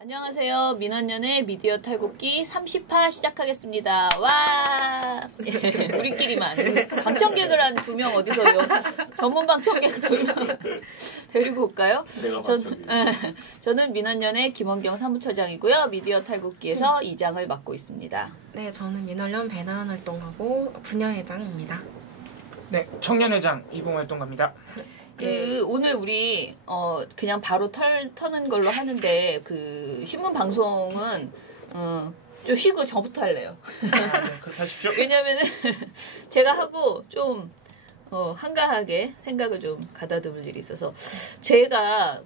안녕하세요. 민원연의 미디어 탈곡기 30화 시작하겠습니다. 와! 우리끼리만. 방청객을 한 2명 어디서요? 전문 방청객 2명 데리고 올까요? 내가 방청객. 저는 민원연의 김원경 사무처장이고요. 미디어 탈곡기에서 2장을 맡고 있습니다. 네, 저는 민원연 배낭 활동하고 부녀회장입니다. 네, 청년회장 이봉활동가입니다. 오늘 우리 그냥 바로 터는 걸로 하는데 그 신문 방송은 좀 쉬고 저부터 할래요. 네, 그렇게 하십시오. 왜냐면은 제가 하고 좀 한가하게 생각을 좀 가다듬을 일이 있어서 제가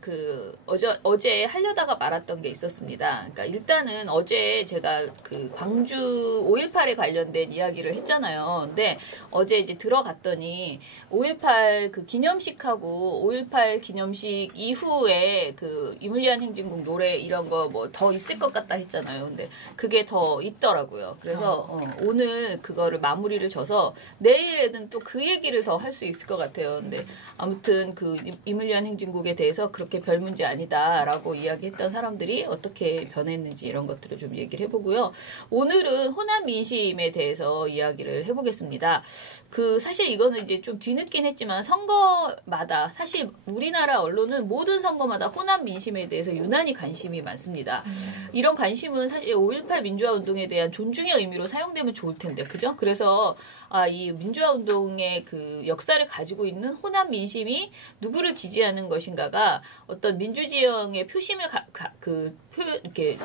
어제 하려다가 말았던 게 있었습니다. 그러니까 일단은 어제 제가 그 광주 5.18에 관련된 이야기를 했잖아요. 근데 어제 이제 들어갔더니 5.18 그 기념식하고 5.18 기념식 이후에 그 이물리안 행진곡 노래 이런 거 뭐 더 있을 것 같다 했잖아요. 근데 그게 더 있더라고요. 그래서 오늘 그거를 마무리를 져서 내일에는 또 그 얘기를 더 할 수 있을 것 같아요. 근데 아무튼 그 이물리안 행진곡에 대해서 그렇게 별 문제 아니다라고 이야기했던 사람들이 어떻게 변했는지 이런 것들을 좀 얘기를 해보고요. 오늘은 호남 민심에 대해서 이야기를 해보겠습니다. 사실 이거는 이제 좀 뒤늦긴 했지만 선거마다 사실 우리나라 언론은 모든 선거마다 호남 민심에 대해서 유난히 관심이 많습니다. 이런 관심은 사실 5.18 민주화 운동에 대한 존중의 의미로 사용되면 좋을 텐데, 그죠? 그래서 이 민주화 운동의 그 역사를 가지고 있는 호남 민심이 누구를 지지하는 것인가가 어떤 민주지형의 표심을 이렇게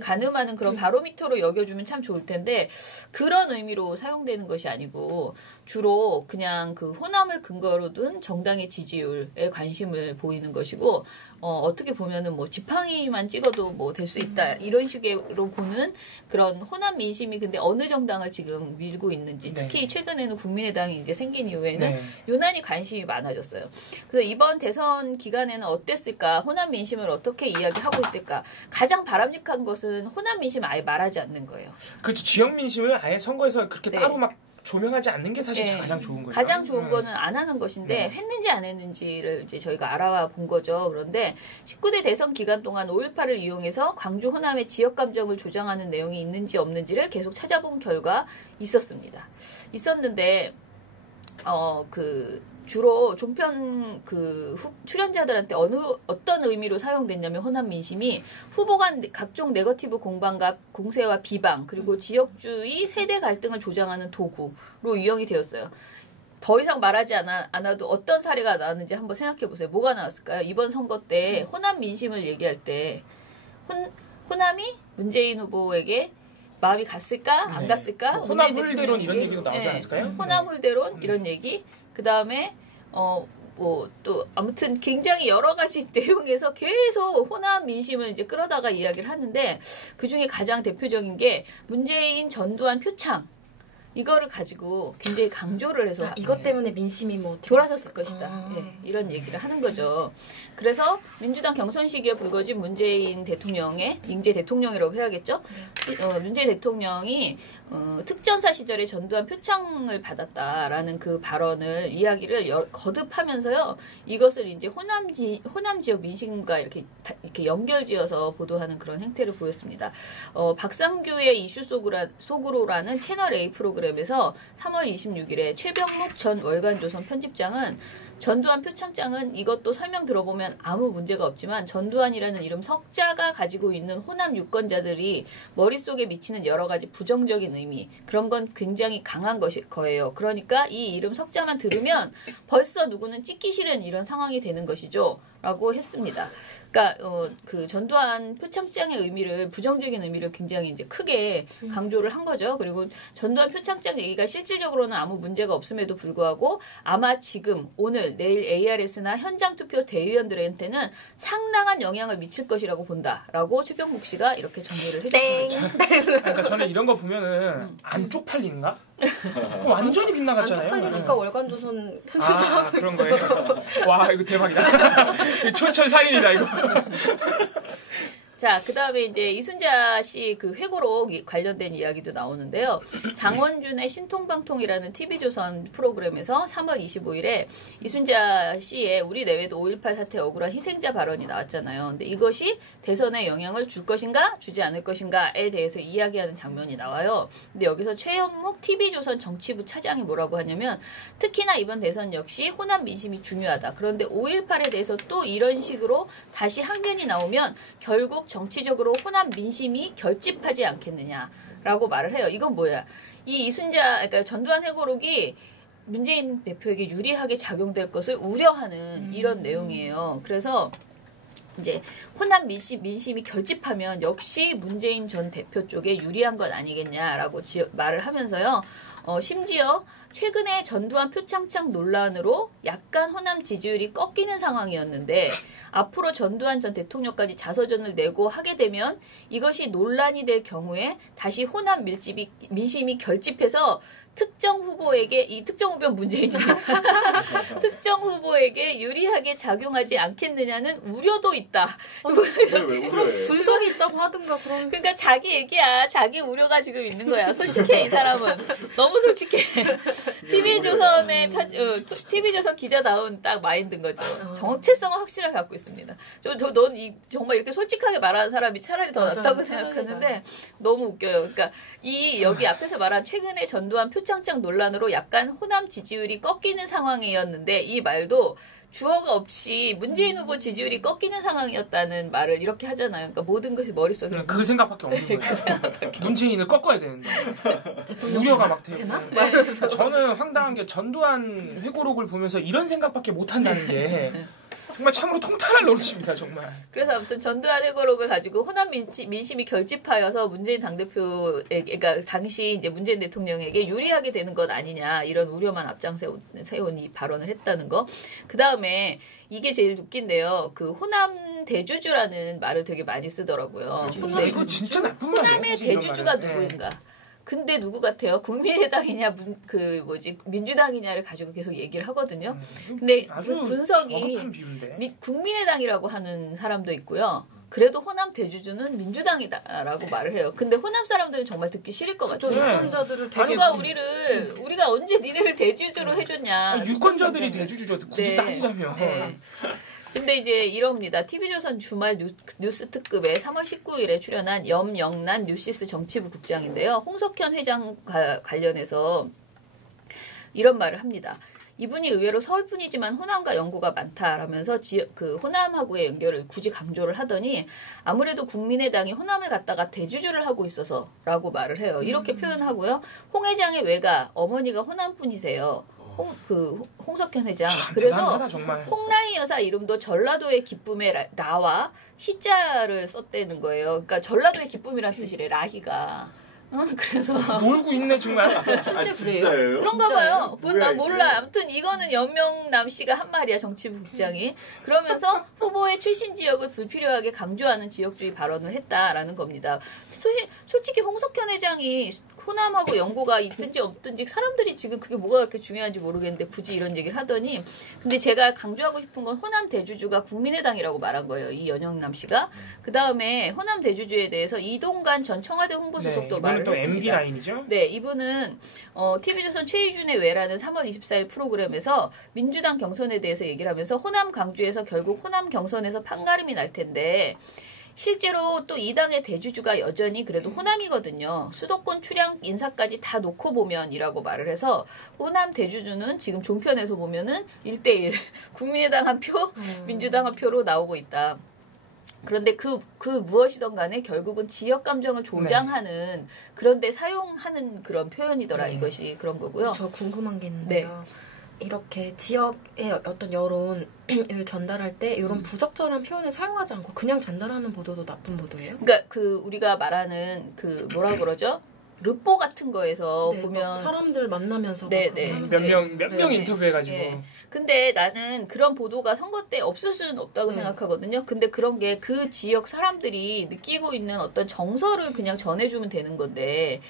가늠하는 그런 바로미터로 여겨주면 참 좋을 텐데 그런 의미로 사용되는 것이 아니고 주로 그냥 그 호남을 근거로 둔 정당의 지지율에 관심을 보이는 것이고 어떻게 보면은 뭐 지팡이만 찍어도 뭐 될 수 있다 이런 식으로 보는 그런 호남 민심이 근데 어느 정당을 지금 밀고 있는지 특히 최근에는 국민의당이 이제 생긴 이후에는 유난히 관심이 많아졌어요. 그래서 이번 대선 기간에는 어땠을까? 호남 민심을 어떻게 이야기하고 있을까? 가장 바람직한 것은 호남 민심 아예 말하지 않는 거예요. 그렇죠. 지역 민심을 아예 선거에서 그렇게 따로 막 조명하지 않는 게 사실 가장 좋은 거예요. 가장 좋은 거는 안 하는 것인데 했는지 안 했는지를 이제 저희가 알아와 본 거죠. 그런데 19대 대선 기간 동안 5.18을 이용해서 광주 호남의 지역 감정을 조장하는 내용이 있는지 없는지를 계속 찾아본 결과 있었는데 주로 종편 출연자들한테 어떤 의미로 사용됐냐면 호남 민심이 후보 간 각종 네거티브 공방과 공세와 비방 그리고 지역주의 세대 갈등을 조장하는 도구로 이용이 되었어요. 더 이상 말하지 않아도 어떤 사례가 나왔는지 한번 생각해 보세요. 뭐가 나왔을까요? 이번 선거 때 호남 민심을 얘기할 때 호남이 문재인 후보에게 마음이 갔을까? 안 갔을까? 호남 홀대론 이런 얘기도 나오지 않았을까요? 호남 홀대론 이런 얘기. 그 다음에 또 아무튼 굉장히 여러 가지 내용에서 계속 호남 민심을 이제 끌어다가 이야기를 하는데 그 중에 가장 대표적인 게 문재인 전두환 표창 이거를 가지고 굉장히 강조를 해서 이것 때문에 민심이 뭐 돌아섰을 것이다. 이런 얘기를 하는 거죠. 그래서 민주당 경선 시기에 불거진 문재인 대통령의 징제 대통령이라고 해야겠죠. 문재인 대통령이 특전사 시절에 전두환 표창을 받았다라는 그 발언을 이야기를 거듭하면서요. 이것을 이제 호남 지역 민심과 이렇게 연결지어서 보도하는 그런 행태를 보였습니다. 박상규의 이슈 속으로라는 채널 A 프로그램에서 3월 26일에 최병묵 전 월간조선 편집장은 전두환 표창장은 이것도 설명 들어보면 아무 문제가 없지만 전두환이라는 이름 석자가 가지고 있는 호남 유권자들이 머릿속에 미치는 여러 가지 부정적인 의미 그런 건 굉장히 강한 거예요. 그러니까 이 이름 석자만 들으면 벌써 누구는 찍기 싫은 이런 상황이 되는 것이죠. 라고 했습니다. 그러니까 그 전두환 표창장의 의미를 부정적인 의미를 굉장히 이제 크게 강조를 한 거죠. 그리고 전두환 표창장 얘기가 실질적으로는 아무 문제가 없음에도 불구하고 아마 지금 오늘 내일 ARS나 현장 투표 대의원들한테는 상당한 영향을 미칠 것이라고 본다라고 최병국 씨가 이렇게 정리를 해줬거든요. 그러니까 저는 이런 거 보면은 안 쪽팔린가? 완전히 빗나갔잖아요. 안 쪽팔리니까 월간조선 편집장 그런 거예요. 와 이거 대박이다. 촌철살인이다 이거. 자, 그 다음에 이제 이순자 씨 그 회고록 관련된 이야기도 나오는데요. 장원준의 신통방통이라는 TV조선 프로그램에서 3월 25일에 이순자 씨의 우리 내외도 5.18 사태 억울한 희생자 발언이 나왔잖아요. 근데 이것이 대선에 영향을 줄 것인가, 주지 않을 것인가에 대해서 이야기하는 장면이 나와요. 근데 여기서 최현묵 TV조선 정치부 차장이 뭐라고 하냐면 특히나 이번 대선 역시 호남 민심이 중요하다. 그런데 5.18에 대해서 또 이런 식으로 다시 항변이 나오면 결국 정치적으로 호남 민심이 결집하지 않겠느냐라고 말을 해요. 이건 뭐야? 이 이순자, 그러니까 전두환 회고록이 문재인 대표에게 유리하게 작용될 것을 우려하는 이런 내용이에요. 그래서 이제 호남 민심이 결집하면 역시 문재인 전 대표 쪽에 유리한 것 아니겠냐라고 말을 하면서요. 심지어 최근에 전두환 표창장 논란으로 약간 호남 지지율이 꺾이는 상황이었는데 앞으로 전두환 전 대통령까지 자서전을 내고 하게 되면 이것이 논란이 될 경우에 다시 호남 민심이 결집해서 특정 후보에게, 이 특정 후보는 문재인입니다. 특정 후보에게 유리하게 작용하지 않겠느냐는 우려도 있다. 왜 우려해? 분석이 있다고 하든가 그럼. 그러니까 자기 얘기야. 자기 우려가 지금 있는 거야. 솔직해, 이 사람은. 너무 솔직해. TV조선 기자다운 딱 마인드인 거죠. 정체성을 확실하게 갖고 있습니다. 넌 정말 이렇게 솔직하게 말하는 사람이 차라리 더 낫다고 생각하는데 너무 웃겨요. 그러니까 여기 앞에서 말한 최근에 전두환 표창장 논란으로 약간 호남 지지율이 꺾이는 상황이었는데 이 말도 주어가 없이 문재인 후보 지지율이 꺾이는 상황이었다는 말을 이렇게 하잖아요. 그러니까 모든 것이 머릿속에 그 생각밖에 없는 거예요. 문재인을 꺾어야 되는데 우려가 막 되고. 저는 황당한 게 전두환 회고록을 보면서 이런 생각밖에 못 한다는 게 정말 참으로 통탄할 노릇입니다. 정말. 그래서 아무튼 전두환 회고록을 가지고 호남 민심이 결집하여서 문재인 당대표에게, 그러니까 당시 이제 문재인 대통령에게 유리하게 되는 것 아니냐 이런 우려만 앞장세운 이 발언을 했다는 거. 그 다음에 이게 제일 웃긴데요. 그 호남 대주주라는 말을 되게 많이 쓰더라고요. 근데 이거 진짜 나쁜 말이에요. 호남의 대주주가 누구인가? 근데 누구 같아요? 국민의당이냐, 민주당이냐를 가지고 계속 얘기를 하거든요. 근데 그 분석이 국민의당이라고 하는 사람도 있고요. 그래도 호남 대주주는 민주당이다라고 말을 해요. 근데 호남 사람들은 정말 듣기 싫을 것 같아요. 유권자들을 되게 누가 우리가 언제 니네를 대주주로 해줬냐. 유권자들이 대주주죠. 굳이 따지자면. 네. 근데 이제 이럽니다. TV조선 주말 뉴스 특급에 3월 19일에 출연한 염영란 뉴시스 정치부 국장인데요. 홍석현 회장 관련해서 이런 말을 합니다. 이분이 의외로 서울뿐이지만 호남과 연고가 많다라면서 그 호남하고의 연결을 굳이 강조를 하더니 아무래도 국민의당이 호남을 갖다가 대주주를 하고 있어서라고 말을 해요. 이렇게 표현하고요. 홍 회장의 외가 어머니가 호남 분이세요. 홍석현 회장. 그래서 대단하다, 정말. 홍라희 여사 이름도 전라도의 기쁨의 라와 희자를 썼다는 거예요. 그러니까 전라도의 기쁨이라는 뜻이래, 라희가. 그래서 놀고 있네 정말. 진짜예요? 그런가 봐요. 그건 나 몰라. 이게? 아무튼 이거는 연명남 씨가 한 말이야, 정치부 국장이. 그러면서 후보의 출신 지역을 불필요하게 강조하는 지역주의 발언을 했다라는 겁니다. 솔직히 홍석현 회장이 호남하고 연고가 있든지 없든지 사람들이 지금 그게 뭐가 그렇게 중요한지 모르겠는데 굳이 이런 얘기를 하더니, 근데 제가 강조하고 싶은 건 호남 대주주가 국민의당이라고 말한 거예요. 이 연영남 씨가. 그 다음에 호남 대주주에 대해서 이동관 전 청와대 홍보수석도 말을 또 했습니다. MB 라인이죠? 네, 이분은 TV조선 최희준의 외라는 3월 24일 프로그램에서 민주당 경선에 대해서 얘기를 하면서 호남 강주에서 결국 호남 경선에서 판가름이 날 텐데 실제로 또 이 당의 대주주가 여전히 그래도 호남이거든요. 수도권 출향 인사까지 다 놓고 보면이라고 말을 해서 호남 대주주는 지금 종편에서 보면은 1대1 국민의당 한 표, 민주당 한 표로 나오고 있다. 그런데 그 무엇이든 간에 결국은 지역 감정을 조장하는 그런데 사용하는 그런 표현이더라. 이것이 그런 거고요. 저 궁금한 게 있는데요. 이렇게 지역의 어떤 여론을 전달할 때 이런 부적절한 표현을 사용하지 않고 그냥 전달하는 보도도 나쁜 보도예요? 그러니까 우리가 말하는 뭐라 그러죠? 르포 같은 거에서 네, 보면 사람들 만나면서 네, 네. 몇 명 인터뷰해가지고 근데 나는 그런 보도가 선거 때 없을 수는 없다고 생각하거든요. 근데 그런 게 그 지역 사람들이 느끼고 있는 어떤 정서를 그냥 전해주면 되는 건데,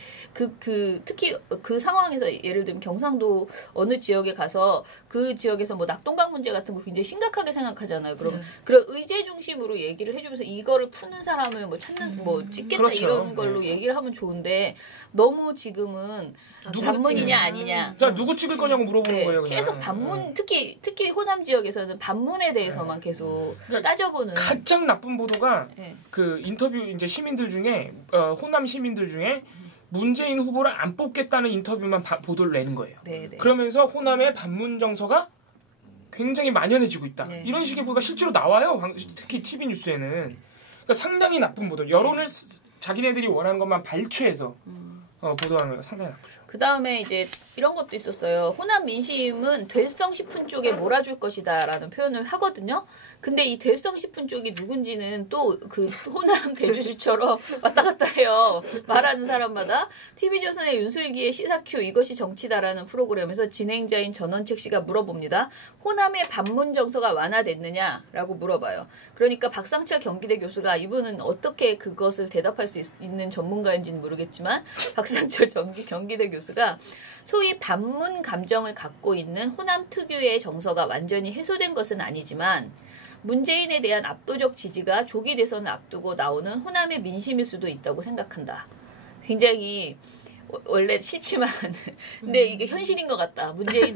특히 그 상황에서 예를 들면 경상도 어느 지역에 가서 그 지역에서 뭐 낙동강 문제 같은 거 굉장히 심각하게 생각하잖아요. 그럼 그런 의제 중심으로 얘기를 해주면서 이거를 푸는 사람을 뭐 찾는, 뭐 찍겠다 그렇죠. 이런 걸로 얘기를 하면 좋은데, 너무 지금은 반문이냐 아니냐. 그러니까 누구 찍을 거냐고 물어보는 거예요. 그냥. 계속 반문, 특히 호남 지역에서는 반문에 대해서만 계속 그러니까 따져보는. 가장 나쁜 보도가 그 인터뷰 이제 시민들 중에 호남 시민들 중에 문재인 후보를 안 뽑겠다는 인터뷰만 보도를 내는 거예요. 네네. 그러면서 호남의 반문 정서가 굉장히 만연해지고 있다. 네. 이런 식의 보도가 실제로 나와요. 특히 TV 뉴스에는. 그러니까 상당히 나쁜 보도. 여론을 자기네들이 원하는 것만 발췌해서 보도하는 거 상당히 나쁘죠. 그 다음에 이제 이런 것도 있었어요. 호남 민심은 될성식품 쪽에 몰아줄 것이다라는 표현을 하거든요. 근데 이 될성식품 쪽이 누군지는 또 그 호남 대주주처럼 왔다 갔다 해요. 말하는 사람마다. TV조선의 윤슬기의 시사큐 이것이 정치다라는 프로그램에서 진행자인 전원책 씨가 물어봅니다. 호남의 반문 정서가 완화됐느냐라고 물어봐요. 그러니까 박상철 경기대 교수가, 이분은 어떻게 그것을 대답할 수 있는 전문가인지는 모르겠지만 박상철 경기대 교수가 소위 반문 감정을 갖고 있는 호남 특유의 정서가 완전히 해소된 것은 아니지만 문재인에 대한 압도적 지지가 조기 대선을 앞두고 나오는 호남의 민심일 수도 있다고 생각한다. 굉장히 원래 싫지만 근데 이게 현실인 것 같다. 문재인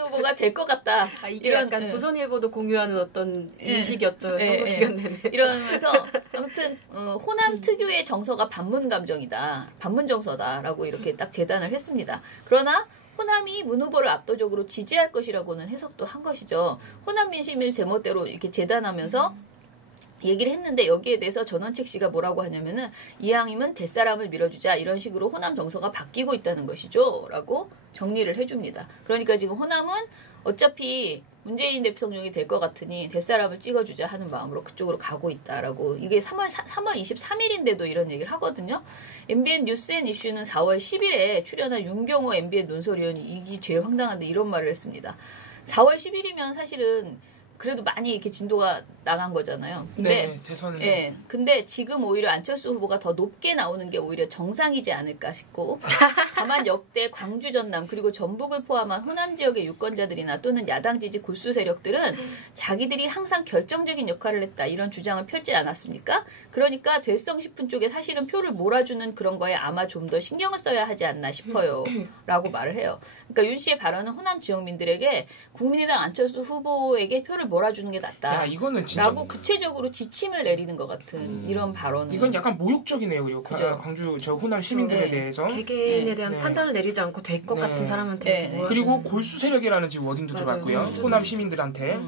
후보가 될 것 같다. 이게 약간 조선일보도 공유하는 어떤 인식이었죠. 이러면서 아무튼 호남 특유의 정서가 반문 감정이다. 반문 정서다라고 이렇게 딱 재단을 했습니다. 그러나 호남이 문 후보를 압도적으로 지지할 것이라고는 해석도 한 것이죠. 호남 민심을 제멋대로 이렇게 재단하면서 얘기를 했는데, 여기에 대해서 전원책 씨가 뭐라고 하냐면은 이왕이면 대사람을 밀어주자, 이런 식으로 호남 정서가 바뀌고 있다는 것이죠 라고 정리를 해줍니다. 그러니까 지금 호남은 어차피 문재인 대통령이 될 것 같으니 대사람을 찍어주자 하는 마음으로 그쪽으로 가고 있다라고. 이게 3월 23일인데도 이런 얘기를 하거든요. MBN 뉴스앤이슈는 4월 10일에 출연한 윤경호 MBN 논설위원이 이게 제일 황당한데 이런 말을 했습니다. 4월 10일이면 사실은 그래도 많이 이렇게 진도가 나간 거잖아요. 근데, 대선은. 예. 근데 지금 오히려 안철수 후보가 더 높게 나오는 게 오히려 정상이지 않을까 싶고, 다만 역대 광주 전남 그리고 전북을 포함한 호남 지역의 유권자들이나 또는 야당 지지 골수 세력들은 자기들이 항상 결정적인 역할을 했다, 이런 주장을 펼지 않았습니까? 그러니까 될성식품 쪽에 사실은 표를 몰아주는 그런 거에 아마 좀 더 신경을 써야 하지 않나 싶어요 라고 말을 해요. 그러니까 윤 씨의 발언은 호남 지역민들에게 국민의당 안철수 후보에게 표를 몰아주는 게 낫다. 야, 이거는 진짜 라고 구체적으로 지침을 내리는 것 같은 이런 발언은. 이건 약간 모욕적이네요. 광주 저 호남 시민들에 대해서. 개개인에 대한 판단을 내리지 않고 될 것 같은 사람한테. 그리고 골수 세력이라는 지금 워딩도 들어갔고요. 호남 시민들한테.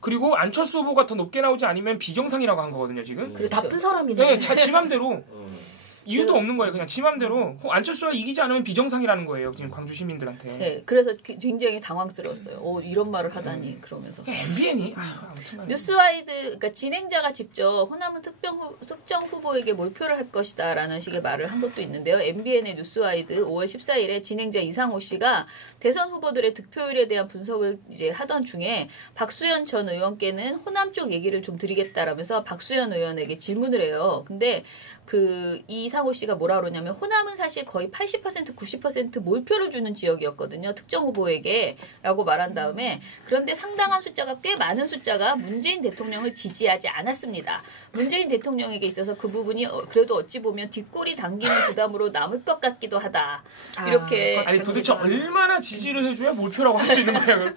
그리고 안철수 후보가 더 높게 나오지 않으면 비정상이라고 한 거거든요, 지금. 그래, 나쁜 사람이네. 네, 지 맘대로. 이유도 없는 거예요. 그냥 지 맘대로. 안철수가 이기지 않으면 비정상이라는 거예요. 지금 광주 시민들한테. 네, 그래서 굉장히 당황스러웠어요. 이런 말을 하다니 그러면서. MBN이 아무튼 뉴스와이드, 그러니까 진행자가 직접 호남은 특정 후보에게 몰표를 할 것이다라는 식의 말을 한 것도 있는데요. MBN의 뉴스와이드 5월 14일에 진행자 이상호 씨가 대선 후보들의 득표율에 대한 분석을 이제 하던 중에 박수현 전 의원께는 호남 쪽 얘기를 좀 드리겠다라면서 박수현 의원에게 질문을 해요. 근데 이상호 씨가 뭐라 그러냐면, 호남은 사실 거의 80% 90% 몰표를 주는 지역이었거든요. 특정 후보에게 라고 말한 다음에, 그런데 상당한 숫자가, 꽤 많은 숫자가 문재인 대통령을 지지하지 않았습니다. 문재인 대통령에게 있어서 그 부분이 그래도 어찌 보면 뒷골이 당기는 부담으로 남을 것 같기도 하다. 이렇게. 아니 도대체 얼마나 지지를 해줘야 몰표라고 할 수 있는 거예요?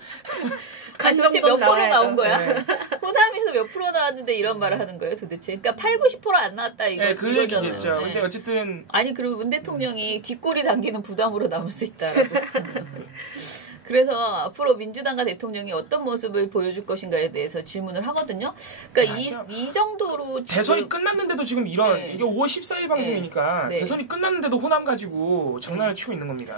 도대체 몇 프로 나온 거야? 호남에서 몇 프로 나왔는데 이런 말을 하는 거예요, 도대체. 그러니까 80, 90% 안 나왔다, 이거. 네, 그 얘기겠죠. 근데 어쨌든. 아니, 그리고 문 대통령이 뒷골이 당기는 부담으로 남을 수 있다라고. 그래서 앞으로 민주당과 대통령이 어떤 모습을 보여줄 것인가에 대해서 질문을 하거든요. 그러니까 이 정도로 대선이 끝났는데도 지금 이게 5월 14일 방송이니까 대선이 끝났는데도 호남 가지고 장난을 치고 있는 겁니다.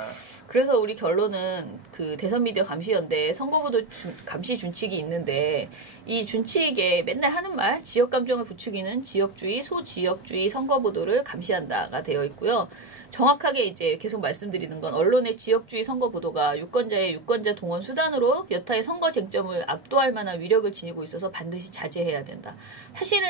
그래서 우리 결론은 그 대선 미디어 감시연대 선거보도 감시 준칙이 있는데 이 준칙에 맨날 하는 말 지역 감정을 부추기는 지역주의, 소지역주의 선거보도를 감시한다가 되어 있고요. 정확하게 이제 계속 말씀드리는 건 언론의 지역주의 선거 보도가 유권자 동원 수단으로 여타의 선거 쟁점을 압도할 만한 위력을 지니고 있어서 반드시 자제해야 된다. 사실은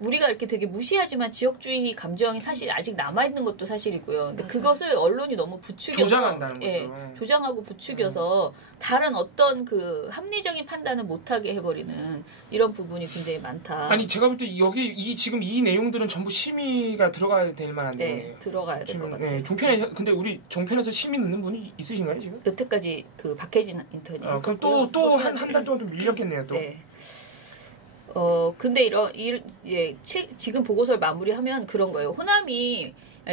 우리가 이렇게 되게 무시하지만 지역주의 감정이 사실 아직 남아있는 것도 사실이고요. 근데 그것을 언론이 너무 부추겨서 조장한다는 거죠. 예, 조장하고 부추겨서 다른 어떤 그 합리적인 판단을 못하게 해버리는 이런 부분이 굉장히 많다. 아니 제가 볼 때 여기 지금 이 내용들은 전부 심의가 들어가야 될 만한 내용이에요. 들어가야 될 것 같아요. 네, 종편에 근데 우리 종편에서 심의 넣는 분이 있으신가요 지금? 여태까지 그 박혜진 인턴이 그럼 또 한 달 동안 좀 밀렸겠네요 또. 네. 근데 지금 보고서를 마무리하면 그런 거예요.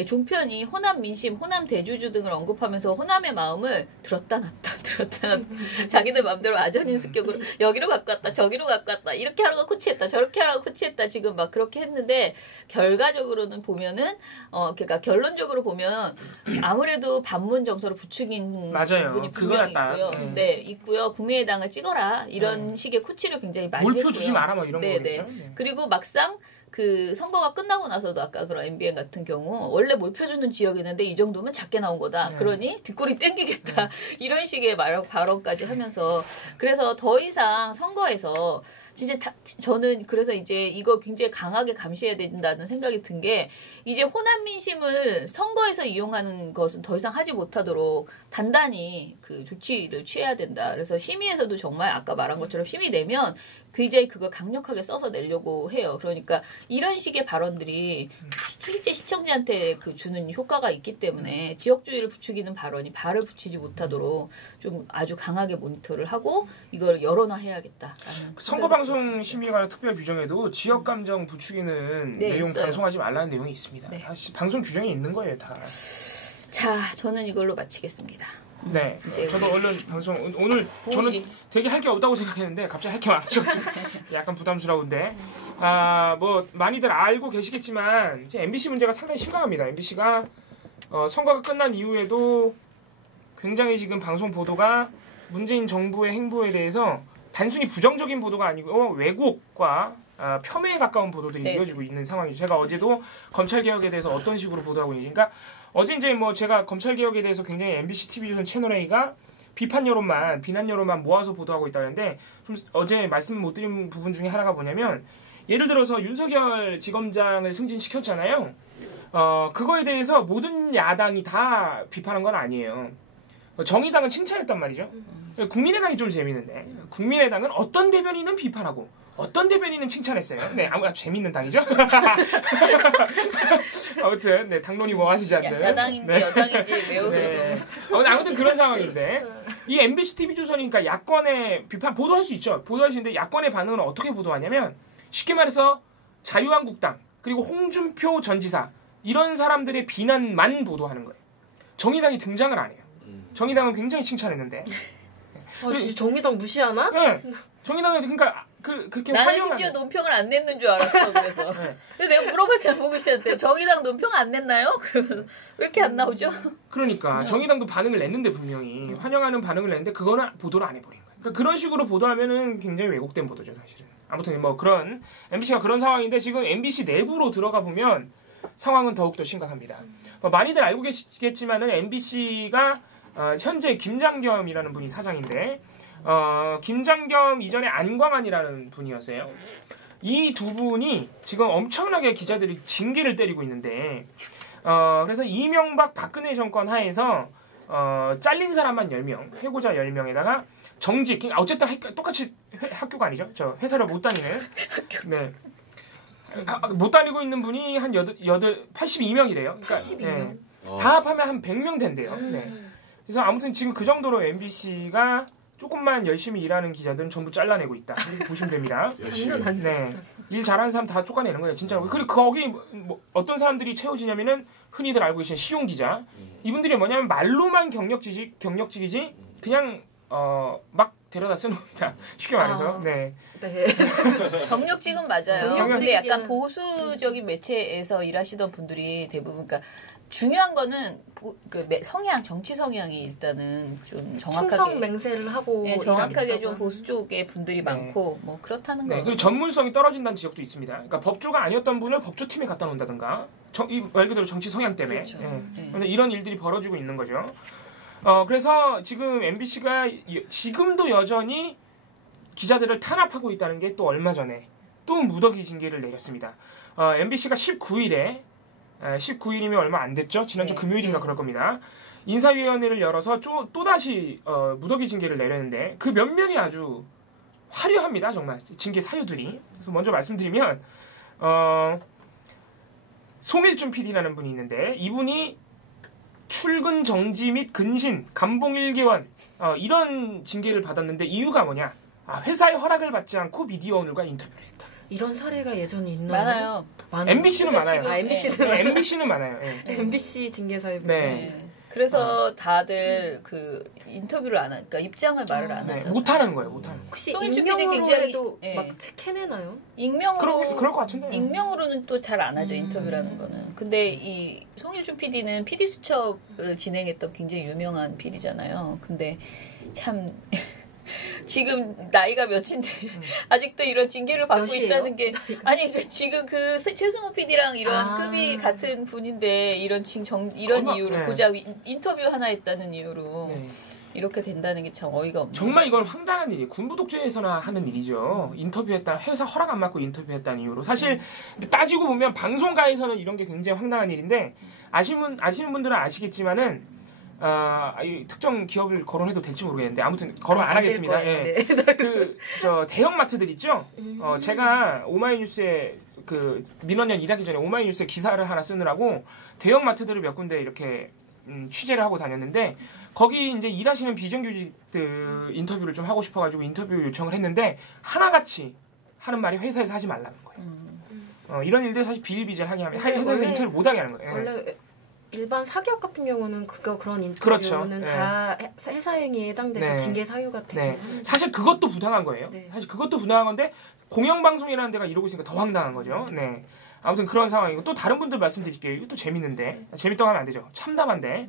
종편이 호남 민심, 호남 대주주 등을 언급하면서 호남의 마음을 들었다 놨다 자기들 마음대로 아전인수격으로 여기로 갖고 왔다 저기로 갖고 왔다 이렇게 하라고 코치했다 저렇게 하라고 코치했다 지금 막 그렇게 했는데 결과적으로는 보면은 그러니까 결론적으로 보면 아무래도 반문 정서를 부추긴 부분이 분명히 있고요. 네, 있고요. 국민의당을 찍어라 이런 식의 코치를 굉장히 많이 했고요. 몰표 주지 마라 뭐 이런 거겠죠. 네. 그리고 막상 그 선거가 끝나고 나서도 아까 그런 MBN 같은 경우 원래 몰표주는 지역이었는데 이 정도면 작게 나온 거다. 그러니 뒷골이 땡기겠다. 이런 식의 발언까지 하면서 그래서 더 이상 선거에서 진짜 저는 그래서 이제 이거 굉장히 강하게 감시해야 된다는 생각이 든 게 이제 호남 민심을 선거에서 이용하는 것은 더 이상 하지 못하도록 단단히 그 조치를 취해야 된다. 그래서 심의에서도 정말 아까 말한 것처럼 심의 내면 굉장히 그걸 강력하게 써서 내려고 해요. 그러니까 이런 식의 발언들이 실제 시청자한테 그 주는 효과가 있기 때문에 지역주의를 부추기는 발언이 발을 붙이지 못하도록 좀 아주 강하게 모니터를 하고 이걸 여론화해야겠다. 선거방송 심의관 특별 규정에도 지역 감정 부추기는 내용 있어요. 방송하지 말라는 내용이 있습니다. 네. 다 방송 규정에 있는 거예요, 다. 자, 저는 이걸로 마치겠습니다. 네, 저도 얼른 방송 오늘 저는 되게 할 게 없다고 생각했는데 갑자기 할 게 많아져가지고 약간 부담스러운데 뭐 많이들 알고 계시겠지만 이제 MBC 문제가 상당히 심각합니다. MBC가 선거가 끝난 이후에도 굉장히 지금 방송 보도가 문재인 정부의 행보에 대해서 단순히 부정적인 보도가 아니고 왜곡과 폄훼에 가까운 보도들이 이어지고 있는 상황이죠. 제가 어제도 검찰 개혁에 대해서 어떤 식으로 보도하고 있는지, 그러니까 어제 이제 뭐 제가 검찰 개혁에 대해서 굉장히 MBC TV조선 채널A가 비난 여론만 모아서 보도하고 있다는데 좀 어제 말씀 못 드린 부분 중에 하나가 뭐냐면 예를 들어서 윤석열 지검장을 승진시켰잖아요. 그거에 대해서 모든 야당이 다 비판한 건 아니에요. 정의당은 칭찬했단 말이죠. 국민의당이 좀 재밌는데 국민의당은 어떤 대변인은 비판하고 어떤 대변인은 칭찬했어요. 네, 아무튼 재밌는 당이죠. 아무튼 네, 당론이 뭐 하시지 않는. 야당인지 여당인지 매우 네. 아무튼 그런 상황인데 이 MBC TV조선이니까 야권의 비판 보도할 수 있죠. 보도할 수 있는데 야권의 반응은 어떻게 보도하냐면 쉽게 말해서 자유한국당 그리고 홍준표 전 지사 이런 사람들의 비난만 보도하는 거예요. 정의당이 등장을 안 해요. 정의당은 굉장히 칭찬했는데. 진짜 정의당 무시하나? 네. 정의당은 그러니까 그렇게 나는 활용하는. 심지어 논평을 안 냈는 줄 알았어. 그래서. 근데 내가 물어봤잖아, 보고 씨한테. 정의당 논평 안 냈나요? 그러면 왜 이렇게 안 나오죠? 그러니까 정의당도 반응을 냈는데 분명히 환영하는 반응을 냈는데 그거는 보도를 안 해버린 거예요. 그러니까 그런 식으로 보도하면은 굉장히 왜곡된 보도죠, 사실은. 아무튼 뭐 그런 MBC가 그런 상황인데 지금 MBC 내부로 들어가 보면 상황은 더욱더 심각합니다. 많이들 알고 계시겠지만은 MBC가 현재 김장겸이라는 분이 사장인데 김장겸 이전에 안광안이라는 분이었어요. 이 두 분이 지금 엄청나게 기자들이 징계를 때리고 있는데 그래서 이명박 박근혜 정권 하에서 잘린 사람만 10명, 해고자 10명에다가 정직, 어쨌든 똑같이 학교가 아니죠. 저 회사를 못 다니는. 네. 못 다니고 있는 분이 한 82명이래요. 그러니까 82명? 네. 다 합하면 한 100명 된대요. 네. 그래서 아무튼 지금 그 정도로 MBC가 조금만 열심히 일하는 기자들은 전부 잘라내고 있다. 이렇게 보시면 됩니다. 장난 아니야. 네. 일 잘하는 사람 다 쫓아내는 거예요. 진짜로. 그리고 거기 뭐 어떤 사람들이 채워지냐면은 흔히들 알고 계신 시용 기자. 이분들이 뭐냐면 말로만 경력직이지 그냥 막 데려다 쓰는 겁니다. 쉽게 말해서. 네. 네. 경력직은 맞아요. 경력직이면- 근데 약간 보수적인 매체에서 일하시던 분들이 대부분, 그러니까 중요한 거는 성향, 정치 성향이 일단은 좀 정확하게 충성 맹세를 하고 네, 정확하게 좀 일하니까. 보수 쪽의 분들이 많고 뭐 그렇다는 네, 거예요. 그리고 전문성이 떨어진다는 지적도 있습니다. 그러니까 법조가 아니었던 분을 법조팀에 갖다 놓는다든가, 말 그대로 정치 성향 때문에. 그렇죠. 네. 네. 근데 이런 일들이 벌어지고 있는 거죠. 그래서 지금 MBC가 지금도 여전히 기자들을 탄압하고 있다는 게 또 얼마 전에 또 무더기 징계를 내렸습니다. MBC가 19일이면 얼마 안 됐죠? 지난주 네. 금요일인가 그럴 겁니다. 인사위원회를 열어서 또다시 무더기 징계를 내렸는데 그 몇 명이 아주 화려합니다. 정말 징계 사유들이. 그래서 먼저 말씀드리면 송일준 PD라는 분이 있는데 이분이 출근 정지 및 근신, 감봉 1개월 이런 징계를 받았는데 이유가 뭐냐? 회사의 허락을 받지 않고 미디어오늘과 인터뷰를 했다. 이런 사례가 예전에 있나요? 많아요. MBC는 많아요. 지금, MBC는 네, MBC는 많아요. 네. MBC 징계사에 네. 네. 그래서 다들 그 인터뷰를 안 하니까 입장을 말을 안 네, 하죠. 못하는 거예요. 못하는 거. 혹시 송일준 익명으로 PD 굉장히- 해도 네. 막 캐내나요? 익명으로 그럴 것 같은데. 익명으로는 또 잘 안 하죠 인터뷰라는 거는. 근데 이 송일준 PD는 PD 수첩을 진행했던 굉장히 유명한 PD잖아요. 근데 참 지금 나이가 몇인데 아직도 이런 징계를 받고 몇이에요? 있다는 게 아니 지금 그 최승호 PD랑 이런 급이 같은 분인데 이런 이유로 네. 고작 인터뷰 하나 했다는 이유로 네. 이렇게 된다는 게 참 어이가 없네요. 정말 이건 황당한 일이에요. 군부독재에서나 하는 일이죠. 인터뷰했다, 회사 허락 안 받고 인터뷰했다는 이유로. 사실 따지고 보면 방송가에서는 이런 게 굉장히 황당한 일인데 아시는 분들은 아시겠지만은 이 특정 기업을 거론해도 될지 모르겠는데 아무튼 거론 안 하겠습니다. 예. 네. 대형마트들 있죠. 제가 오마이뉴스에 민원연 일하기 전에 오마이뉴스에 기사를 하나 쓰느라고 대형마트들을 몇 군데 이렇게 취재를 하고 다녔는데 거기 이제 일하시는 비정규직들 인터뷰를 좀 하고 싶어가지고 인터뷰 요청을 했는데 하나같이 하는 말이 회사에서 하지 말라는 거예요. 이런 일들 사실 비일비재하게 하면 회사에서 인터뷰를 못하게 하는 거예요. 원래 일반 사기업 같은 경우는 그런 인터뷰는 그렇죠. 다 회사행위에 해당돼서 네. 징계 사유가 되긴 네. 하는데. 사실 그것도 부당한 거예요. 네. 사실 그것도 부당한 건데 공영방송이라는 데가 이러고 있으니까 더 황당한 거죠. 네. 아무튼 그런 상황이고 또 다른 분들 말씀드릴게요. 이것도 재밌는데 재밌다고 하면 안 되죠. 참담한데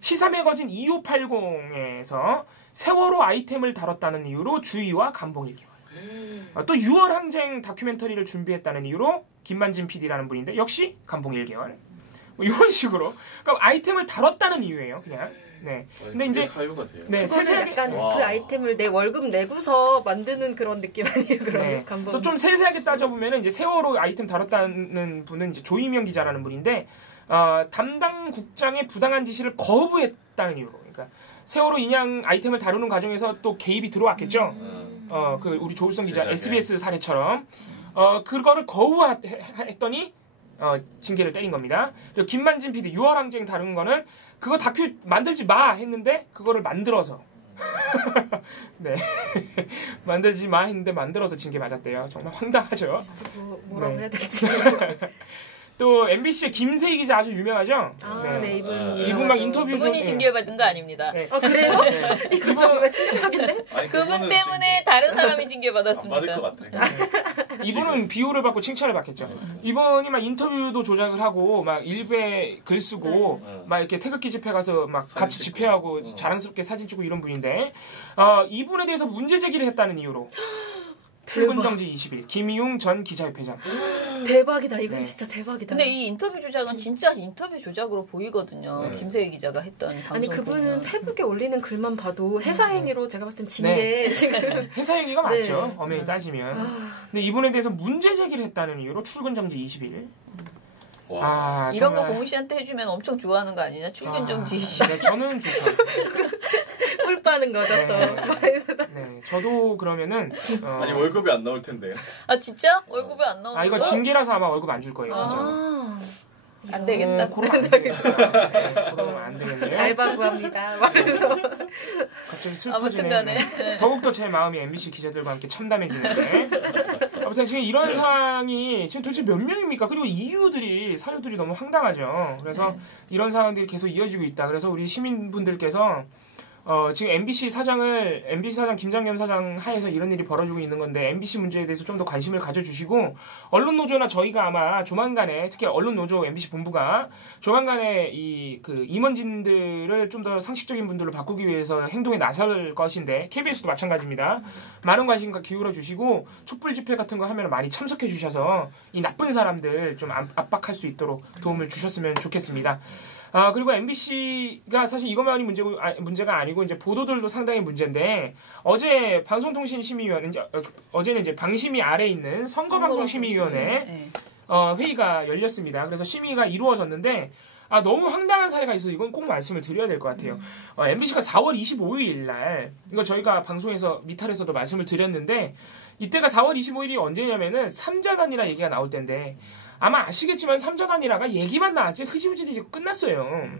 시사 매거진 2580에서 세월호 아이템을 다뤘다는 이유로 주의와 감봉 1개월. 또 6월 항쟁 다큐멘터리를 준비했다는 이유로 김만진 PD라는 분인데 역시 감봉 1개월. 뭐 이런 식으로 그러니까 아이템을 다뤘다는 이유예요. 그냥. 네. 근데 이제 사유가 돼요. 네, 그거는 세세하게 약간 와. 그 아이템을 내 월급 내고서 만드는 그런 느낌 아니에요? 그러면 네. 감봉. 그래서 좀 세세하게 따져보면 이제 세월호 아이템 다뤘다는 분은 이제 조이명 기자라는 분인데 담당 국장의 부당한 지시를 거부했다는 이유로 그러니까 세월호 인양 아이템을 다루는 과정에서 또 개입이 들어왔겠죠. 우리 조울성 기자 제작에. SBS 사례처럼 그거를 거부했더니 징계를 때린 겁니다. 그리고 김만진 PD 6월 항쟁 다룬 거는 그거 다큐 만들지 마 했는데 그거를 만들어서 네 만들지 마 했는데 만들어서 징계 맞았대요. 정말 황당하죠. 진짜 뭐라고 네. 해야 될지. 또 MBC의 김세희 기자 아주 유명하죠. 네, 이분. 이분 막 인터뷰 그분이 좀- 징계받은 거 아닙니다. 네. 그래요? 네. 이거 정말 충격적인데? 아니, 그분 그거는 때문에 다른 사람이 안 징계받았습니다. 받을 것 같아. 이분은 비호를 받고 칭찬을 받겠죠. 이분이 막 인터뷰도 조작을 하고 막 일베 글 쓰고 네. 막 이렇게 태극기 집회 가서 막 사진 같이 찍고. 집회하고 자랑스럽게 사진 찍고 이런 분인데 이분에 대해서 문제 제기를 했다는 이유로 출근 정지 20일 김희용 전 기자협회장. 대박이다. 이건 네. 진짜 대박이다. 근데 이 인터뷰 조작은 진짜 인터뷰 조작으로 보이거든요. 네. 김세희 기자가 했던 방송 아니 그분은 보면. 페북에 올리는 글만 봐도 회사 행위로 제가 봤을 땐 징계 지금 회사 행위가 네. 맞죠. 엄연히 따지면. 근데 이분에 대해서 문제 제기를 했다는 이유로 출근 정지 20일. 와. 이런 거 정말- 공우 씨한테 해주면 엄청 좋아하는 거 아니냐? 출근 정지. 네, 저는 좋죠. 꿀 빠는 거죠 또. 네, 저도 그러면은 아니 월급이 안 나올 텐데. 아 진짜? 월급이 안 나오는 이거 거야? 징계라서 아마 월급 안 줄 거예요, 진짜. 안 되겠다. 그러면 안 되겠다. 그러면 안 되겠네요. 알바 구합니다. 말해서 갑자기 아무튼 슬퍼지네요. 간에. 네. 더욱더 제 마음이 MBC 기자들과 함께 참담해지는데. 아무튼 지금 이런 상황이 지금 도대체 몇 명입니까? 그리고 이유들이, 사유들이 너무 황당하죠. 그래서 이런 상황들이 계속 이어지고 있다. 그래서 우리 시민분들께서 지금 MBC 사장 김장겸 사장 하에서 이런 일이 벌어지고 있는 건데 MBC 문제에 대해서 좀 더 관심을 가져주시고 언론 노조나 저희가 아마 조만간에 특히 언론 노조 MBC 본부가 조만간에 그 임원진들을 좀 더 상식적인 분들로 바꾸기 위해서 행동에 나설 것인데 KBS도 마찬가지입니다. 많은 관심 기울여 주시고 촛불 집회 같은 거 하면 많이 참석해 주셔서 이 나쁜 사람들 좀 압박할 수 있도록 도움을 주셨으면 좋겠습니다. 그리고 MBC가 사실 이것만이 문제가 아니고 이제 보도들도 상당히 문제인데 어제 방송통신심의위원회 어제는 이제 방심위 아래에 있는 선거방송심의위원회 회의가 열렸습니다. 그래서 심의가 이루어졌는데 너무 황당한 사례가 있어서 이건 꼭 말씀을 드려야 될 것 같아요. MBC가 4월 25일 날 이거 저희가 방송에서 미탈에서도 말씀을 드렸는데 이때가 4월 25일이 언제냐면은 3자단이라 얘기가 나올 텐데 아마 아시겠지만 3자단이라가 얘기만 나왔지 흐지부지 끝났어요.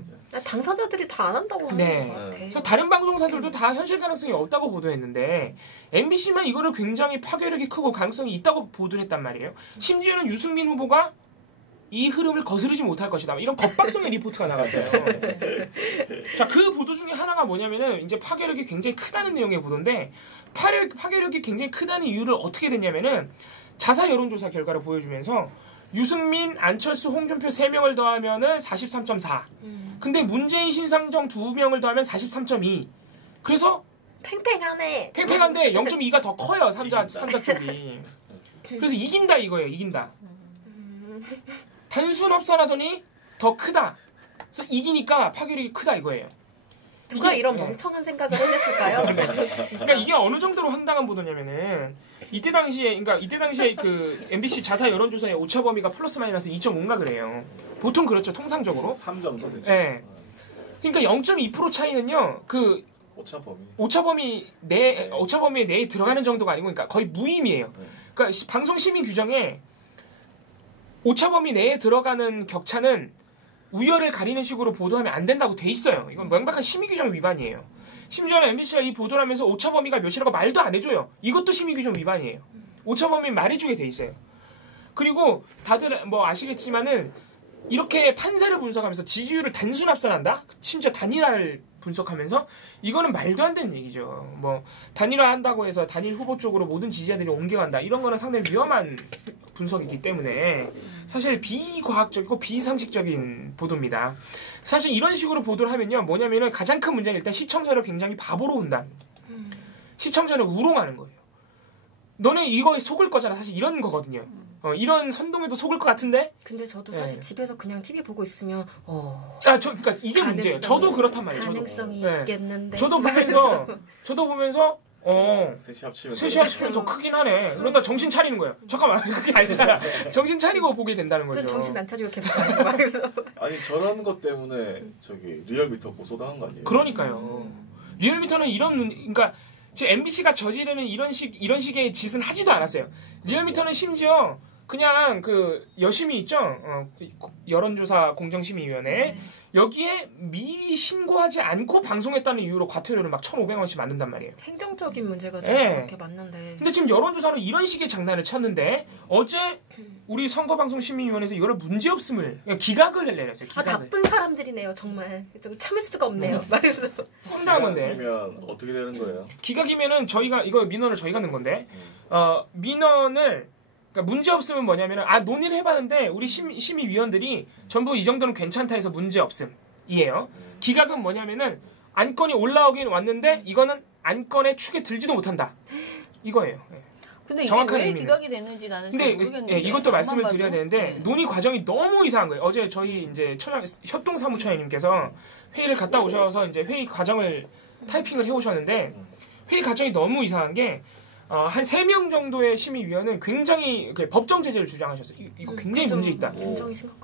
당사자들이 다 안 한다고 하는 것 같아. 그래서 다른 방송사들도 다 현실 가능성이 없다고 보도했는데 MBC만 이거를 굉장히 파괴력이 크고 가능성이 있다고 보도를 했단 말이에요. 심지어는 유승민 후보가 이 흐름을 거스르지 못할 것이다. 이런 겁박성의 리포트가 나갔어요. 자, 그 보도 중에 하나가 뭐냐면은 이제 파괴력이 굉장히 크다는 내용의 보도인데 파괴력이 굉장히 크다는 이유를 어떻게 됐냐면은 자사 여론조사 결과를 보여주면서 유승민, 안철수, 홍준표 3명을 더하면은 43.4. 근데 문재인, 신상정 2명을 더하면 43.2. 그래서 팽팽한데 0.2가 더 커요. 삼자 쪽이. 그래서 이긴다 이거예요. 이긴다. 단순 합산하더니 더 크다. 그래서 이기니까 파괴력이 크다 이거예요. 누가 이런 멍청한 생각을 해냈을까요? 그러니까 이게 어느 정도로 황당한 보도냐면은 이때 당시에 그 MBC 자사 여론조사의 오차 범위가 플러스 마이너스 2.5인가 그래요. 보통 그렇죠. 통상적으로. 3 정도 되죠. 네. 그러니까 0.2% 차이는요. 그 오차 범위 내에 들어가는 정도가 아니고 그러니까 거의 무의미해요. 그러니까 방송 심의 규정에 오차 범위 내에 들어가는 격차는 우열을 가리는 식으로 보도하면 안 된다고 돼 있어요. 이건 명백한 심의 규정 위반이에요. 심지어는 MBC가 이 보도를 하면서 오차 범위가 몇이라고 말도 안 해줘요. 이것도 심의 규정 위반이에요. 오차 범위 말해주게 돼 있어요. 그리고 다들 뭐 아시겠지만은 이렇게 판세를 분석하면서 지지율을 단순 합산한다? 심지어 단일화를 분석하면서 이거는 말도 안 되는 얘기죠. 뭐 단일화 한다고 해서 단일 후보 쪽으로 모든 지지자들이 옮겨간다. 이런 거는 상당히 위험한 분석이기 때문에 사실 비과학적이고 비상식적인 보도입니다. 사실 이런 식으로 보도를 하면요. 뭐냐면은 가장 큰 문제는 일단 시청자를 굉장히 바보로 본다. 시청자를 우롱하는 거예요. 너네 이거에 속을 거잖아. 사실 이런 거거든요. 이런 선동에도 속을 것 같은데? 근데 저도 사실 집에서 그냥 TV 보고 있으면 그러니까 이게 문제예요. 저도 그렇단 말이에요. 가능성이 있겠는데. 저도 보면서 3시 합치면 더 크긴 하네. 그러다 정신 차리는 거예요. 잠깐만, 그게 아니잖아. 정신 차리고 보게 된다는 거죠. 전 정신 안 차리고 계속 말해서. 아니 저런 것 때문에 리얼미터 고소당한 거 아니에요? 그러니까요. 리얼미터는 그러니까 지금 MBC가 저지르는 이런 식의 짓은 하지도 않았어요. 리얼미터는 심지어 그냥 그 여심이 있죠. 여론조사 공정심의위원회. 여기에 미리 신고하지 않고 방송했다는 이유로 과태료를 막 1,500원씩 만든단 말이에요. 행정적인 문제가 좀 그렇게 맞는데. 근데 지금 여론조사로 이런 식의 장난을 쳤는데 어제 우리 선거방송심의위원회에서 이거를 문제없음을 기각을 내렸어요. 기각을. 나쁜 사람들이네요. 정말 좀 참을 수가 없네요. 말해서. 황당한 건데. 기각이면 어떻게 되는 거예요? 기각이면은 이거 민원을 저희가 넣은 건데 민원을 그러니까 문제 없음은 뭐냐면은 논의를 해봤는데 우리 심의위원들이 전부 이 정도는 괜찮다 해서 문제 없음이에요. 기각은 뭐냐면은 안건이 올라오긴 왔는데 이거는 안건의 축에 들지도 못한다. 이거예요. 근데 이게 왜 기각이 됐는지 나는 잘 모르겠는데. 이것도 말씀을 드려야 되는데 논의 과정이 너무 이상한 거예요. 어제 저희 이제 협동사무처장님께서 회의를 갔다 오셔서 이제 회의 과정을 타이핑을 해오셨는데 회의 과정이 너무 이상한 게 한 3명 정도의 심의위원은 굉장히 법정 제재를 주장하셨어요. 이거 굉장히 문제 있다.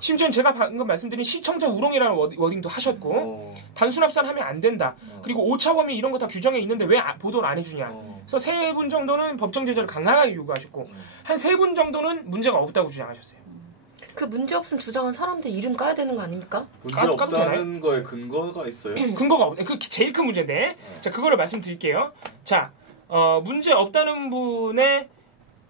심지어 제가 방금 말씀드린 시청자 우롱이라는 워딩도 하셨고 단순 합산하면 안 된다. 그리고 오차 범위 이런 거 다 규정에 있는데 왜 보도를 안 해주냐. 그래서 3분 정도는 법정 제재를 강하게 요구하셨고 한 3분 정도는 문제가 없다고 주장하셨어요. 그 문제 없음 주장한 사람들 이름 까야 되는 거 아닙니까? 문제 없다는 거에 근거가 있어요? 근거가 없네. 그게 제일 큰 문제인데. 자, 그거를 말씀드릴게요. 자, 문제 없다는 분의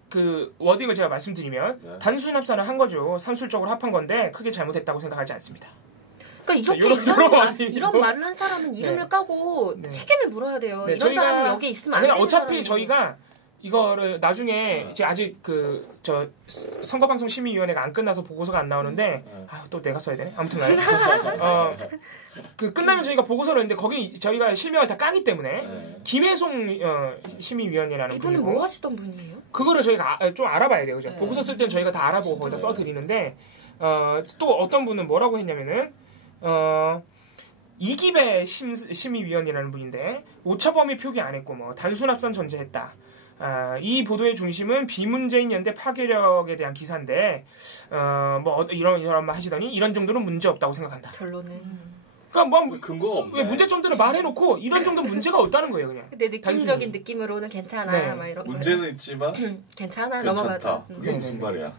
그 워딩을 제가 말씀드리면 단순 합산을 한 거죠. 산술적으로 합한 건데 크게 잘못했다고 생각하지 않습니다. 그러니까 이런 말을 한 사람은 이름을 까고 책임을 물어야 돼요. 네, 이런 사람은 여기 있으면 안 되는 어차피 사람이고. 저희가 이거를 나중에 이제 아직 저 선거방송심의위원회가 안 끝나서 보고서가 안 나오는데 또 내가 써야 되네. 아무튼간에 그 끝나면 저희가 보고서를 했는데 거기 저희가 실명을 다 까기 때문에 김혜송 심의위원이라는 이분은 뭐 하시던 분이에요? 그거를 저희가 좀 알아봐야 돼요. 그죠? 보고서 쓸 때는 저희가 다 알아보고 거기다 써드리는데 또 어떤 분은 뭐라고 했냐면은 이기배 심의위원이라는 분인데 오차범위 표기 안 했고 뭐 단순합산 전제했다. 이 보도의 중심은 비문재인 연대 파괴력에 대한 기사인데 뭐 이런 말 하시더니 이런 정도는 문제 없다고 생각한다. 결론은 그러니까 뭐 근거가 없네. 왜 문제점들을 말해놓고 이런 정도 문제가 없다는 거예요, 그냥. 근데 느낌적인 단순히. 느낌으로는 괜찮아, 네. 막 이런 문제는 거예요. 있지만 괜찮아, 괜찮다. 넘어가자. 그게 무슨 말이야?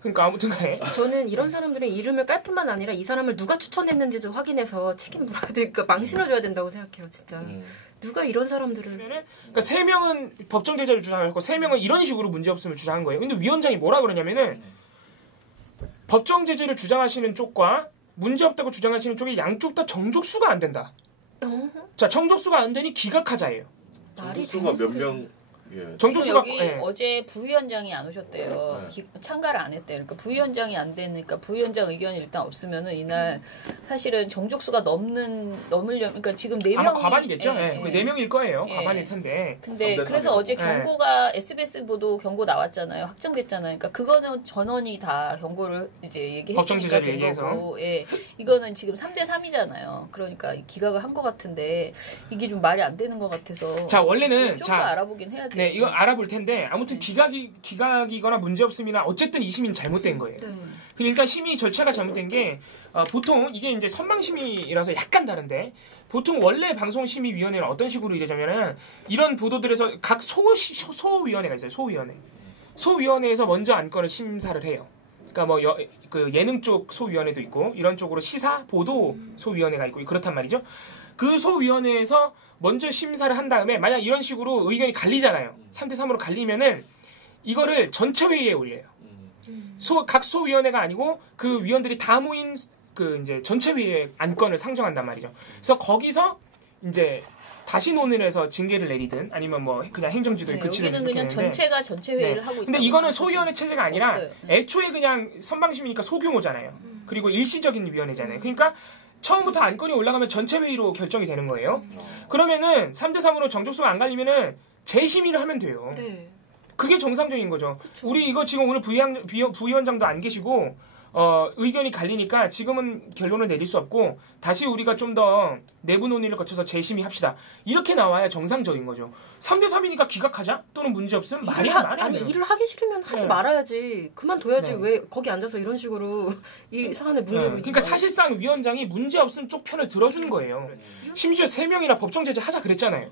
그러니까 아무튼간에 저는 이런 사람들의 이름을 깔 뿐만 아니라 이 사람을 누가 추천했는지도 확인해서 책임 물어야 되니까 망신을 줘야 된다고 생각해요, 진짜. 누가 이런 사람들을. 그러니까 3명은 법정 제재를 주장하고 3명은 이런 식으로 문제 없음을 주장한 거예요. 근데 위원장이 뭐라 그러냐면은 법정 제재를 주장하시는 쪽과 문제 없다고 주장하시는 쪽이 양쪽 다 정족수가 안 된다. 자, 정족수가 안 되니 기각하자예요. 정족수가 몇 명? 예. 정족수가 여기 어제 부위원장이 안 오셨대요. 참가를 안 했대요. 그러니까 부위원장이 안 되니까 부위원장 의견이 일단 없으면은 이날 사실은 정족수가 넘으려면 그러니까 지금 4명이 아마 과반이겠죠. 예. 4명일 거예요. 예. 과반일 텐데. 근데 그래서 어제 경고가 SBS 보도 경고 나왔잖아요. 확정됐잖아요. 그러니까 그거는 전원이 다 경고를 이제 얘기했으니까 된 거고. 예. 이거는 지금 3대 3이잖아요. 그러니까 기각을 한 것 같은데 이게 좀 말이 안 되는 것 같아서. 자, 원래는 좀 더 알아보긴 해야 돼요. 네, 이거 알아볼 텐데 아무튼 기각이거나 문제없음이나 어쨌든 이 심의는 잘못된 거예요. 일단 심의 절차가 잘못된 게 보통 이게 이제 선방심의라서 약간 다른데 보통 원래 방송심의위원회는 어떤 식으로 이루어지냐면은 이런 보도들에서 각 소위원회가 있어요. 소위원회에서 먼저 안건을 심사를 해요. 그러니까 뭐 그 예능 쪽 소위원회도 있고 이런 쪽으로 시사 보도 소위원회가 있고 그렇단 말이죠. 그 소위원회에서 먼저 심사를 한 다음에 만약 이런 식으로 의견이 갈리잖아요. 3대 3으로 갈리면은 이거를 전체 회의에 올려요. 각 소위원회가 아니고 그 위원들이 다 모인 그 이제 전체 회의에 안건을 상정한단 말이죠. 그래서 거기서 이제 다시 논의해서 징계를 내리든 아니면 뭐 그냥 행정지도에 그치는 여기는 그냥 전체가 전체 회의를 하고 있다. 근데 이거는 소위원회 체제가 아니라 없어요. 애초에 그냥 선방심이니까 소규모잖아요. 그리고 일시적인 위원회잖아요. 그러니까 처음부터 안건이 올라가면 전체 회의로 결정이 되는 거예요. 그러면은 3대 3으로 정족수가 안 갈리면은 재심의를 하면 돼요. 네. 그게 정상적인 거죠. 그쵸. 우리 이거 지금 오늘 부위원장도 안 계시고 의견이 갈리니까 지금은 결론을 내릴 수 없고 다시 우리가 좀 더 내부 논의를 거쳐서 재심의합시다. 이렇게 나와야 정상적인 거죠. 3대 3이니까 기각하자 또는 문제없음 말이 안 돼요. 일을 하기 싫으면 하지 말아야지. 그만둬야지. 왜 거기 앉아서 이런 식으로 이 사안에 문제를 그러니까 사실상 위원장이 문제없음 쪽 편을 들어준 거예요. 심지어 3명이나 법정 제재 하자 그랬잖아요.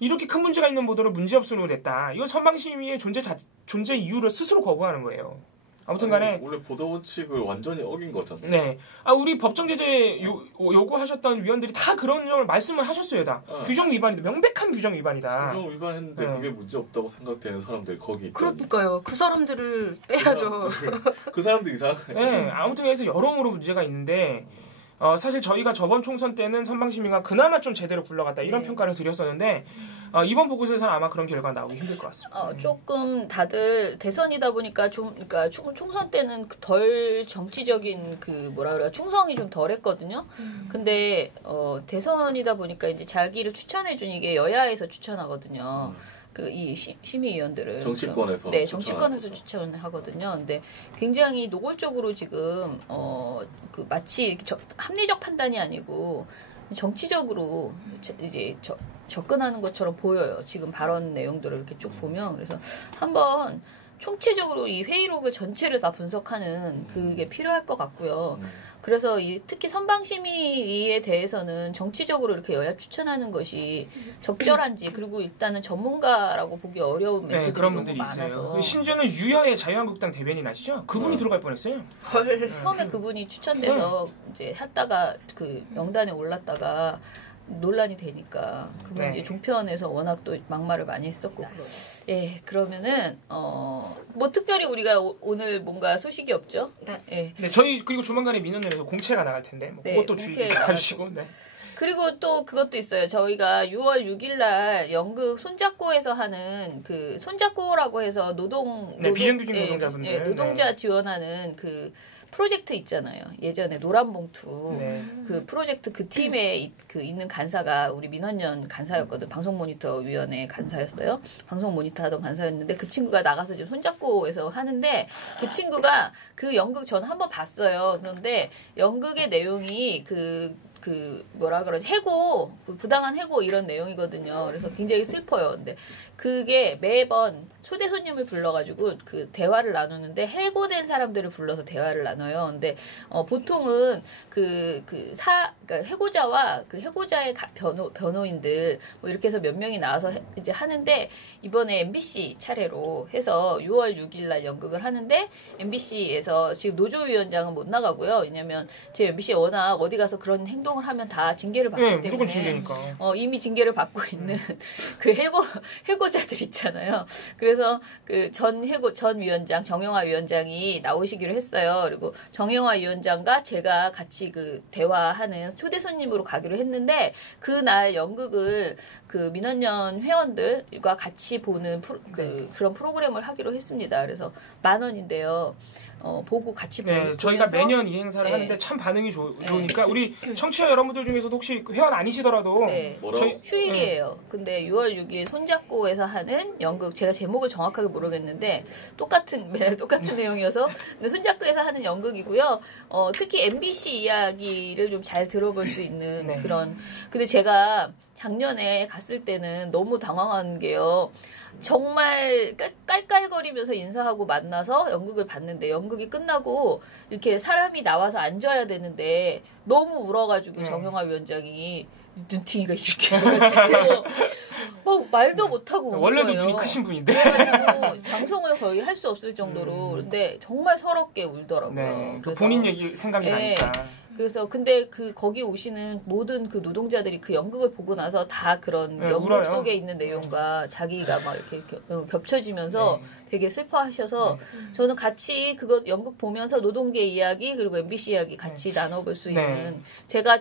이렇게 큰 문제가 있는 보도를 문제없음으로 냈다. 이건 선방심의의 존재 이유를 스스로 거부하는 거예요. 아무튼간에 원래 보도 원칙을 완전히 어긴 거잖아요. 네, 우리 법정 제재 요구하셨던 위원들이 다 그런 점을 말씀을 하셨어요. 다 규정 위반이다, 명백한 규정 위반이다. 규정 위반했는데 그게 문제 없다고 생각되는 사람들이 거기 있다니. 그러니까요. 그 사람들을 빼야죠. 그 사람들 이상. 네, 아무튼 그래서 여러모로 문제가 있는데. 사실 저희가 저번 총선 때는 선방심의가 그나마 좀 제대로 굴러갔다 이런 평가를 드렸었는데 이번 보고서에서는 아마 그런 결과가 나오기 힘들 것 같습니다. 조금 다들 대선이다 보니까 그러니까 총선 때는 덜 정치적인 충성이 좀 덜했거든요. 근데 대선이다 보니까 이제 자기를 추천해준 이게 여야에서 추천하거든요. 이 심의위원들을 정치권에서 네, 정치권에서 추천하거든요. 근데 굉장히 노골적으로 지금 마치 합리적 판단이 아니고 정치적으로 이제 접근하는 것처럼 보여요. 지금 발언 내용들을 이렇게 쭉 보면 그래서 한번 총체적으로 이 회의록을 전체를 다 분석하는 그게 필요할 것 같고요. 그래서 특히 선방심의위에 대해서는 정치적으로 이렇게 여야 추천하는 것이 적절한지 그리고 일단은 전문가라고 보기 어려운 멘트들이 그런 너무 분들이 많아서 있어요. 심지어는 유야의 자유한국당 대변인 아시죠? 그분이 들어갈 뻔했어요. 처음에 그분이 추천돼서 이제 했다가 그 명단에 올랐다가 논란이 되니까 그러면 이제 종편에서 워낙 또 막말을 많이 했었고 예 그러면은 뭐 특별히 우리가 오늘 뭔가 소식이 없죠? 네. 네 저희 그리고 조만간에 민원연에서 공채가 나갈 텐데 뭐 그것도 주의하시고 네. 그리고 또 그것도 있어요. 저희가 6월 6일 날 연극 손잡고에서 하는 그 손잡고라고 해서 비정규직 노동자분들 노동자 지원하는 그 프로젝트 있잖아요. 예전에 노란봉투 그 프로젝트 그 팀에 그 있는 간사가 우리 민원연 간사였거든. 방송모니터위원회 간사였어요. 방송 모니터하던 간사였는데 그 친구가 나가서 지금 손잡고에서 하는데 그 친구가 그 연극 전 한번 봤어요. 그런데 연극의 내용이 그 뭐라 그러지 해고 부당한 해고 이런 내용이거든요. 그래서 굉장히 슬퍼요. 근데 그게 매번 초대 손님을 불러가지고 그 대화를 나누는데 해고된 사람들을 불러서 대화를 나눠요. 근데 보통은 그러니까 해고자와 그 해고자의 변호인들 뭐 이렇게 해서 몇 명이 나와서 이제 하는데 이번에 MBC 차례로 해서 6월 6일 날 연극을 하는데 MBC에서 지금 노조위원장은 못 나가고요. 왜냐면 제 MBC에 워낙 어디 가서 그런 행동을 하면 다 징계를 받기 때문에 무조건 징계니까. 이미 징계를 받고 있는 그 해고자들 있잖아요. 그래서 그 전 위원장 정영화 위원장이 나오시기로 했어요. 그리고 정영화 위원장과 제가 같이 그 대화하는 초대 손님으로 가기로 했는데 그날 연극을 그 민원연 회원들과 같이 보는 그런 프로그램을 하기로 했습니다. 그래서 10,000원인데요. 보고 같이 네, 저희가 매년 이 행사를 하는데 참 반응이 좋으니까 우리 청취자 여러분들 중에서도 혹시 회원 아니시더라도 저희 휴일이에요. 근데 6월 6일 손잡고에서 하는 연극 제가 제목을 정확하게 모르겠는데 매일 똑같은 내용이어서 근데 손잡고에서 하는 연극이고요. 특히 MBC 이야기를 좀 잘 들어볼 수 있는 그런 근데 제가 작년에 갔을 때는 너무 당황한 게요. 정말 깔깔거리면서 인사하고 만나서 연극을 봤는데 연극이 끝나고 이렇게 사람이 나와서 앉아야 되는데 너무 울어가지고 정영화 위원장이 눈팅이가 이렇게 막 말도 못하고 우는 원래도 거예요. 눈이 크신 분인데 그래가지고 방송을 거의 할 수 없을 정도로 근데 정말 서럽게 울더라고요. 네, 그래서 본인 얘기 생각이 나니까. 그래서 근데 거기 오시는 모든 그 노동자들이 그 연극을 보고 나서 다 그런 연극 울어요. 속에 있는 내용과 자기가 막 이렇게 겹쳐지면서 되게 슬퍼하셔서 저는 같이 그거 연극 보면서 노동계 이야기 그리고 MBC 이야기 같이 나눠볼 수 있는 제가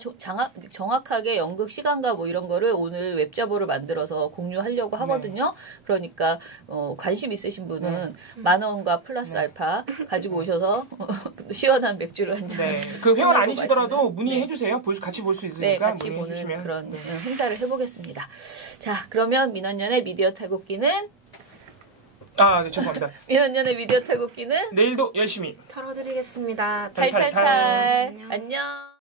정확하게 연극 시간과 뭐 이런 거를 오늘 웹자보를 만들어서 공유하려고 하거든요. 그러니까 관심 있으신 분은 10,000원과 플러스 알파 가지고 오셔서 시원한 맥주를 한 잔. 그 회원 아니시더라도 문의해 주세요. 같이 볼 수 있으니까 같이 보는 그런 행사를 해보겠습니다. 자, 그러면 민원연의 미디어 탈곡기는 네, 죄송합니다. 민원연의 미디어 탈곡기는 내일도 열심히 털어드리겠습니다. 탈탈탈. 안녕.